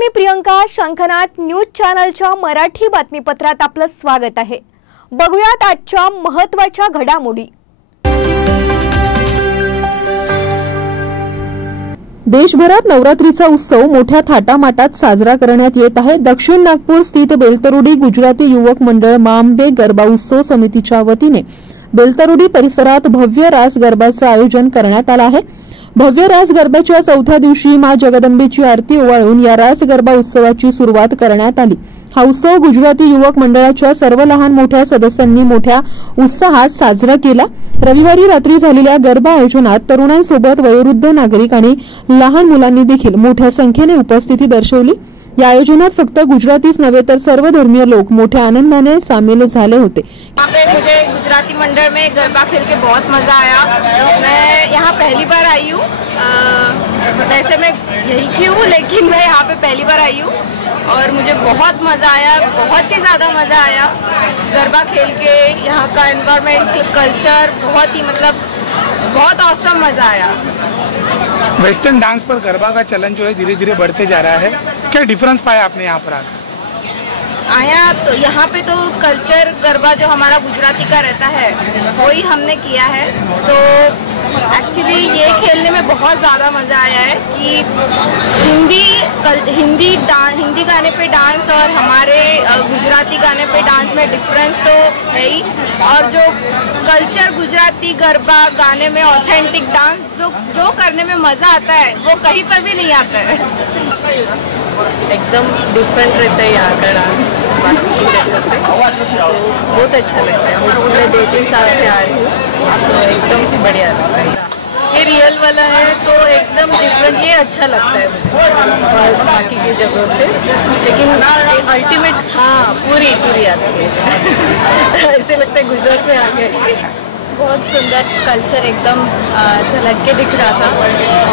मी प्रियंका. शंखनाद न्यूज चॅनलच्या मराठी बातमीपत्रात आपलं स्वागत आहे. बघूयात आजच्या महत्त्वाच्या घडामोडी. देशभरात नवरात्रीचा उत्सव मोठ्या थाटामाटात साजरा करण्यात येत आहे. दक्षिण नागपूर स्थित बेलतरोडी गुजराती युवक मंडळ मांबे गरबा उत्सव समितीच्या वतीने बेलतरोडी परिसरात भव्य रास गरबाचं आयोजन करण्यात आलं आहे. भव्य रास गरबाच्या चौथ्या दिवशी मां जगदंबेची आरती ओवाळून या रास गरबा उत्सवाची सुरुवात करण्यात आली. हा उत्सव गुजराती युवक मंडळाच्या सर्व लहान मोठ्या सदस्यांनी मोठ्या उत्साहात साजरा केला. रविवारी रात्री झालेल्या गरबा आयोजनात तरुणांसोबत वयोवृद्ध नागरिक आणि लहान मुलांनी देखील मोठ्या संख्येने उपस्थिती दर्शवली. या आयोजनात फक्त गुजरातीच नव्हे तर सर्व धर्मीय लोक मोठ्या आनंदाने सामील झाले होते. यहाँ पे मुझे गुजराती मंडल में गरबा खेल के बहुत मज़ा आया. मैं यहाँ पहली बार आई हूँ. वैसे मैं यही की हूँ लेकिन मैं यहाँ पे पहली बार आई हूँ और मुझे बहुत मज़ा आया. बहुत ही ज़्यादा मज़ा आया गरबा खेल के. यहाँ का एनवायरनमेंट कल्चर बहुत ही बहुत औसम मज़ा आया. वेस्टर्न डांस पर गरबा का चलन जो है धीरे धीरे बढ़ते जा रहा है. क्या डिफरेंस पाया आपने यहाँ पर आया? तो यहाँ पे तो कल्चर गरबा जो हमारा गुजराती का रहता है वही हमने किया है. तो एक्चुअली ये खेलने में बहुत ज़्यादा मज़ा आया है कि हिंदी गाने पे डांस और हमारे गुजराती गाने पे डांस में डिफरेंस तो है ही. और जो कल्चर गुजराती गरबा गाने में ऑथेंटिक डांस जो करने में मज़ा आता है वो कहीं पर भी नहीं आता है. एकदम डिफरेंट रहता है यहाँ का डांस बाकी की जगह से. बहुत अच्छा लगता है. मैं 2-3 साल से आ रही हूँ तो एकदम बढ़िया लगता है. ये रियल वाला है तो एकदम डिफरेंट. ये अच्छा लगता है मुझे बाकी की जगहों से. लेकिन अल्टीमेट पूरी आती है. ऐसे लगता है गुजरात में आ गए. बहुत सुंदर कल्चर एकदम झलक के दिख रहा था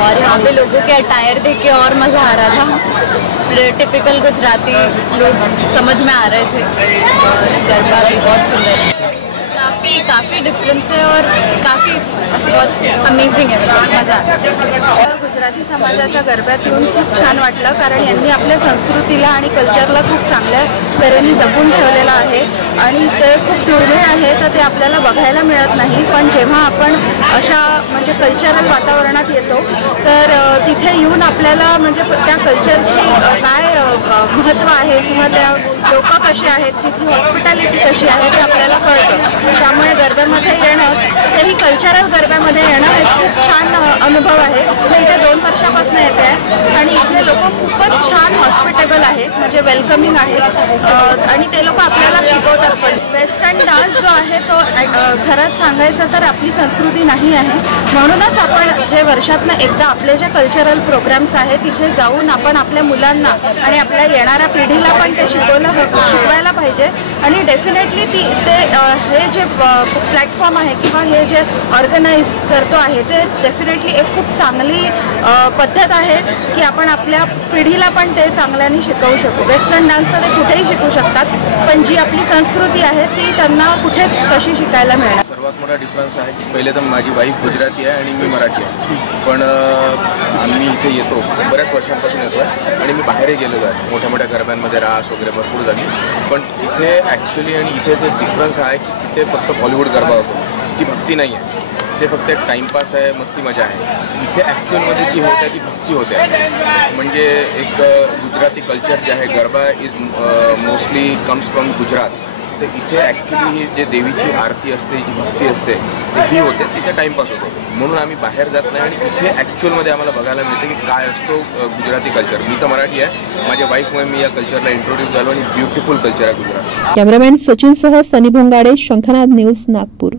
और यहाँ पे लोगों के अटायर देख के और मज़ा आ रहा था. टिपिकल गुजराती लोग समझ में आ रहे थे और गरबा भी बहुत सुंदर. काफ़ी डिफरेंस है और बहुत अमेजिंग है. मज़ा आला. गुजराती समाजाच्या गरब्यात येऊन खूप छान वाटलं कारण यांनी आपल्या संस्कृतीला आणि कल्चरला खूप चांगल्या तऱ्हेने जपून ठेवलेलं आहे आणि ते खूप दुर्मिळ आहे. तर ते आपल्याला बघायला मिळत नाही. पण जेव्हा आपण अशा म्हणजे कल्चरल वातावरणात येतो तर तिथे येऊन आपल्याला म्हणजे त्या कल्चरची काय महत्त्व आहे किंवा त्या लोक कसे आहेत, तिथली हॉस्पिटॅलिटी कशी आहे ते आपल्याला कळतं. त्यामुळे गरब्यामध्ये येणं, तेही कल्चरल गरब्यामध्ये येणं हे खूप छान अनुभव आहे. मी इथे 2 वर्षापासून येते आहे आणि इथले लोक खूपच छान हॉस्पिटेबल आहेत, म्हणजे वेलकमिंग आहेत आणि ते लोक आपल्याला शिकवतात. पण वेस्टर्न डान्स जो आहे तो खरंच सांगायचं तर आपली संस्कृती नाही आहे. म्हणूनच आपण जे वर्षातनं एकदा आपले जे कल्चरल प्रोग्राम्स आहेत तिथे जाऊन आपण आपल्या मुलांना आणि आपल्या येणाऱ्या पिढीला पण ते शिकवायला पाहिजे. आणि डेफिनेटली हे जे प्लॅटफॉर्म आहे किंवा हे जे ऑर्गनाइज करतो आहे ते डेफिनेटली एक खूप चांगली पद्धत आहे की आपण आपल्या पिढीला पण ते चांगल्याने शिकवू शकू. वेस्टर्न डान्स तर ते कुठेही शिकू शकतात पण जी आपली संस्कृती आहे ती त्यांना कुठेच कशी शिकायला मिळणार. सर्वात मोठा डिफरन्स आहे की पहिले तर माझी वाईफ गुजराती आहे आणि मी मराठी आहे. पण आम्ही इथे येतो बऱ्याच वर्षांपासून येतो आहे आणि मी बाहेरही गेलेलो आहे. मोठ्या मोठ्या गरब्यांमध्ये रास वगैरे भरपूर झाली. पण इथे ॲक्च्युली आणि इथे ते डिफरन्स आहे की तिथे फक्त बॉलिवूड गरबा होतो. ती भक्ती नाही आहे. ते फक्त एक टाईमपास आहे, मस्ती मजा आहे. इथे ॲक्च्युअलमध्ये जी होते ती भक्ती होते. म्हणजे एक गुजराती कल्चर जे आहे, garba is mostly comes from Gujarat. तर इथे ॲक्च्युली ही जे देवीची आरती असते, जी भक्ती असते ही होते. तिथे टाईमपास होतो म्हणून आम्ही बाहेर जात नाही. आणि इथे ॲक्च्युअलमध्ये आम्हाला बघायला मिळते की काय असतो गुजराती कल्चर. मी तर मराठी आहे, माझ्या वाईफमुळे मी या कल्चरला इंट्रोड्यूस झालो आणि ब्युटिफुल कल्चर आहे गुजरात. कॅमेरामॅन सचिन सह सनी भोंगाडे, शंखनाद न्यूज, नागपूर.